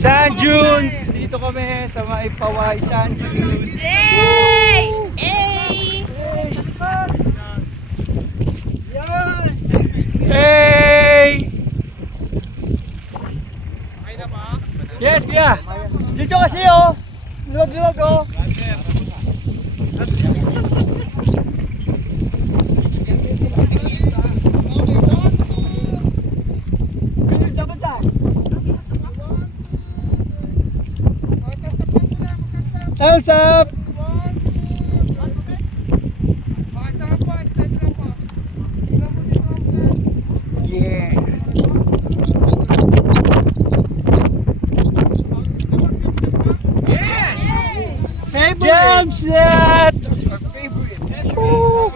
Sand Dunes! Dito kami sa may Paway Sand Dunes. Yay! Hey! Hey! Yes, kuya! Dito kasi oh! Luwag-luwag oh! Thumbs up! Yeah! Favorite! Jump set! Woo!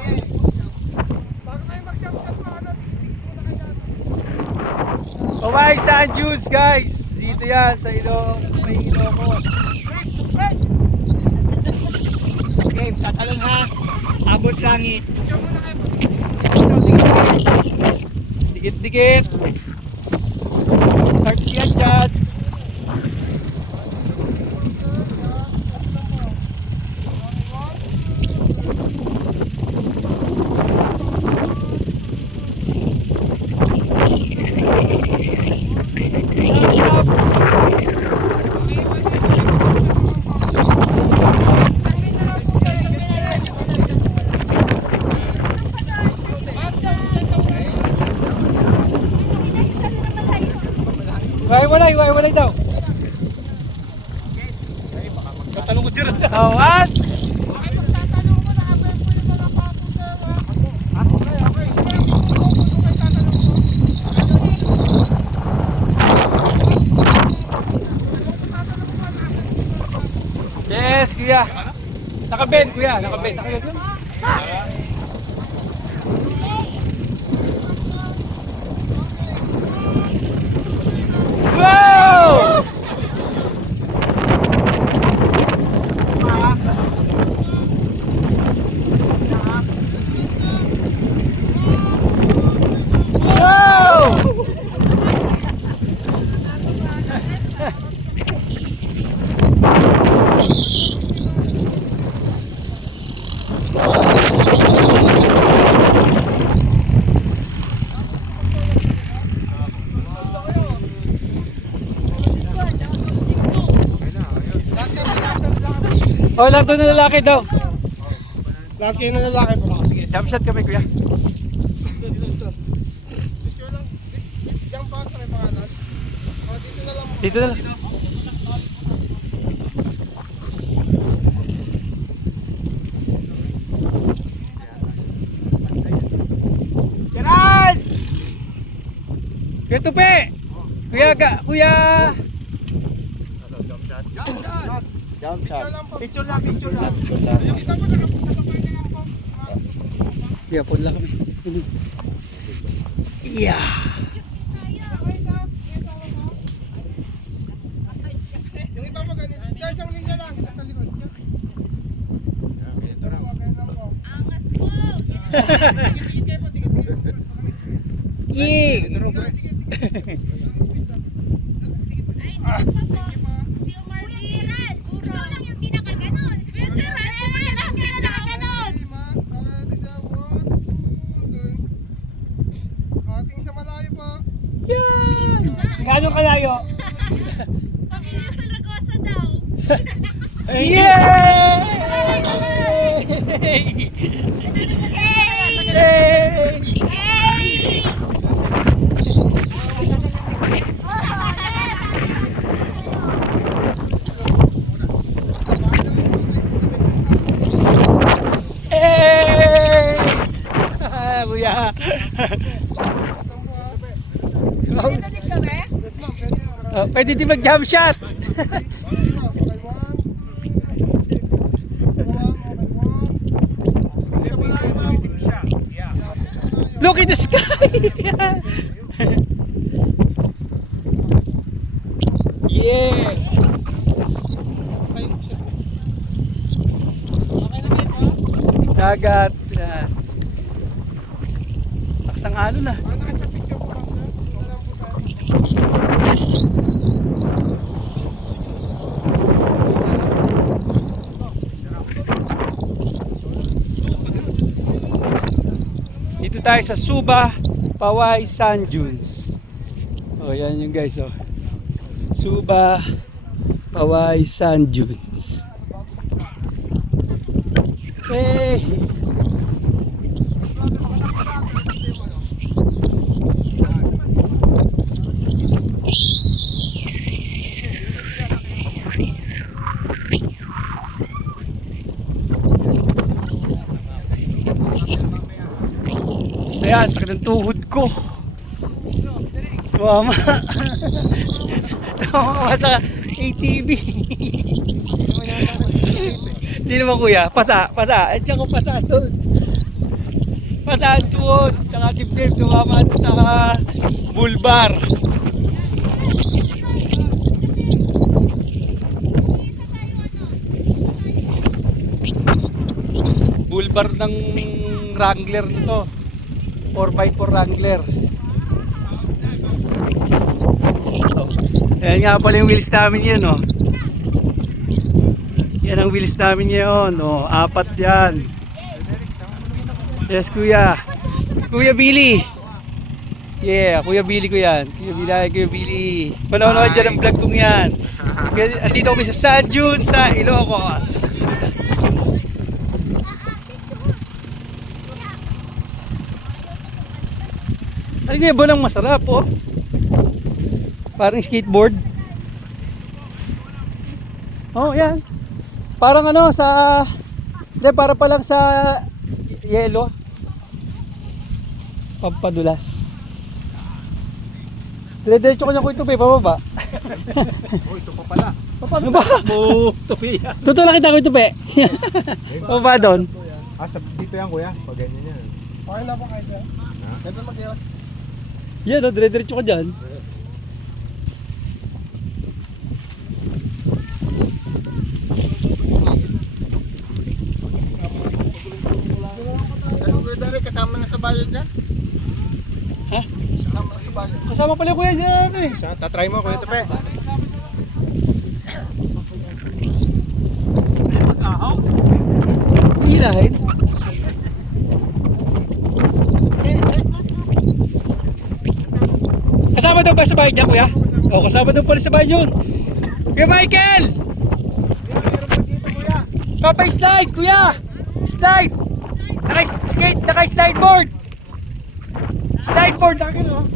Paway Sand Dunes guys! Dito yan sa may Ilocos. Game, tatalon ha. Abot langit. Dikit-dikit. Start siya, Jazz. Walay daw. Tatalon ko dyan. Oh, at yes, kuya. Nakabend, kuya. Nakabend. Wow! Wow! Oh, lang doon na lalaki daw. Lahat kayo na lalaki po. Sige. Jump shot kami, kuya. Dito. Picture lang. Jump pass na may pangalan. Dito na lang. Dito na lang. Gerard! Kuya Tupi! Kuya! Jump shot. Picture lang. Kuya, pun lang kami. Yeah! Yung iba mo ganito. Sa isang linya lang. Sa likod. Ito lang. Angas po! Tigit-tigit po. Yeah! Ay, ito pa po. Si Omar Gerald. Ikaw lang yung pinakaganon. Gerald, ikaw lang yung pinakaganon. Ating sa malayo po. Yeah! Gano'ng kalayo? Pamilya sa Lagosa daw. Yeah! Kuya. Pwede din mag-jump shot. Look in the sky. Yeah. Dagat. Laksang alon na. tayo sa Suba, Paway, Sand Dunes. Oh, yan yung guys, oh. Suba, Paway, Sand Dunes. Hey! Saya, sakit ng tuhod ko. Tumama. Tumama sa ATV. Hindi naman kuya, pasa. At saka ko pasa doon. Pasaan tuhod. Tsaka dibdib, tumama doon sa bulbar. Bulbar ng Wrangler na to. 4x4 Wrangler. Oh. Ayan nga pala yung wheels namin yan, oh. Yan ang wheels namin yun, oh. 4 yan. Yes, kuya. Kuya Billy. Yeah, Kuya Billy ko yan. Kuya Billy. Panonood dyan ang vlog kong yan. Andito kami sa Sand Dunes sa Ilocos. Ano nga ba lang masarap, oh? Parang skateboard. Oh, yan. Parang ano sa... Hindi, para pa lang sa yelo. Pampadulas. Dire-diretso ko niya ko ito, pababa. Oh, ito pa pala. Paano ba? Tupi yan. Tutulak kita ko ito, pe. Pababa doon. Dito yan kuya, pag ganyan yan. Okay na po kayo dyan. Ganda mag-iwas. Yan, oh, dire-diretso ka dyan. Ano kuya Dari, kasama na sa bayad niya? Ha? Kasama na sa bayad. Kasama pala kuya dyan, eh. Tatry mo kuya Tupi. Hilahin. Kasama daw ba sa bahay dyan, kuya? O, kasama daw pala sa bahay yun. Kuya Michael! Papa-slide, kuya! Slide! Naka-skate, naka-slideboard! Slideboard, naka no?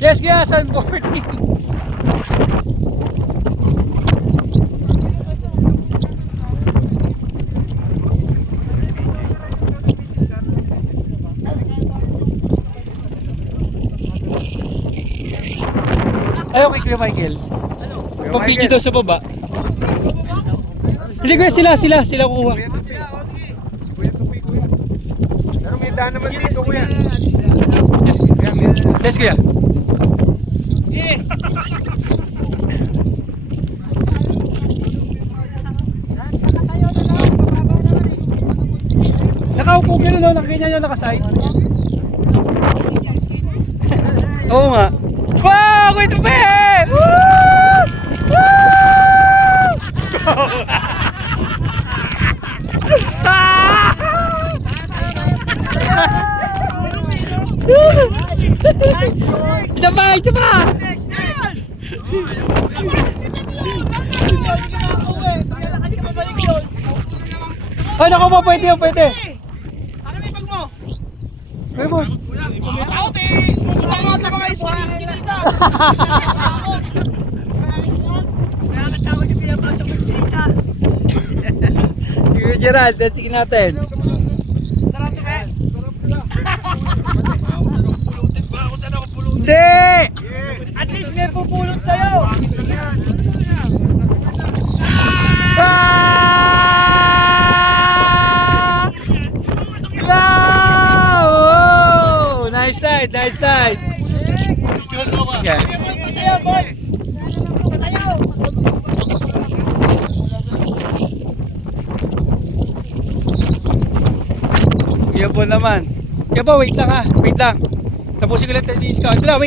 Yes, kuya, sandboarding. Ay, okay, Kuya Michael. Pag-video daw sa baba. Hindi, kuya, sila kukuha. Si kuya Tupi kuya. Pero may daan naman dito kuya. Yes, kuya. Nakaupo gano'n, no? Nakaganyan yun, nakaside. Oo nga. Wow! Kuya Tupi! Woo! Woo! Ah! Isa pa! Ay, naku po, pwede. Ano yung bag mo? Pwede mo. Takot eh! Pumunta ka sa mga iski dito! Nakakatakot yung pinapasok mo dito! Kuya Gerald, testingin natin. Sarap to, Ben! Pulutin ba ako? Saan ako pulutin? Hindi! At least may pupulot sa'yo! Wow! Nice night. Yeah. Patayo, boy! Patayo! Yan po naman. Kaya po, wait lang ha. Wait lang. Tapusin ko lang 10 minutes ka. Wait lang.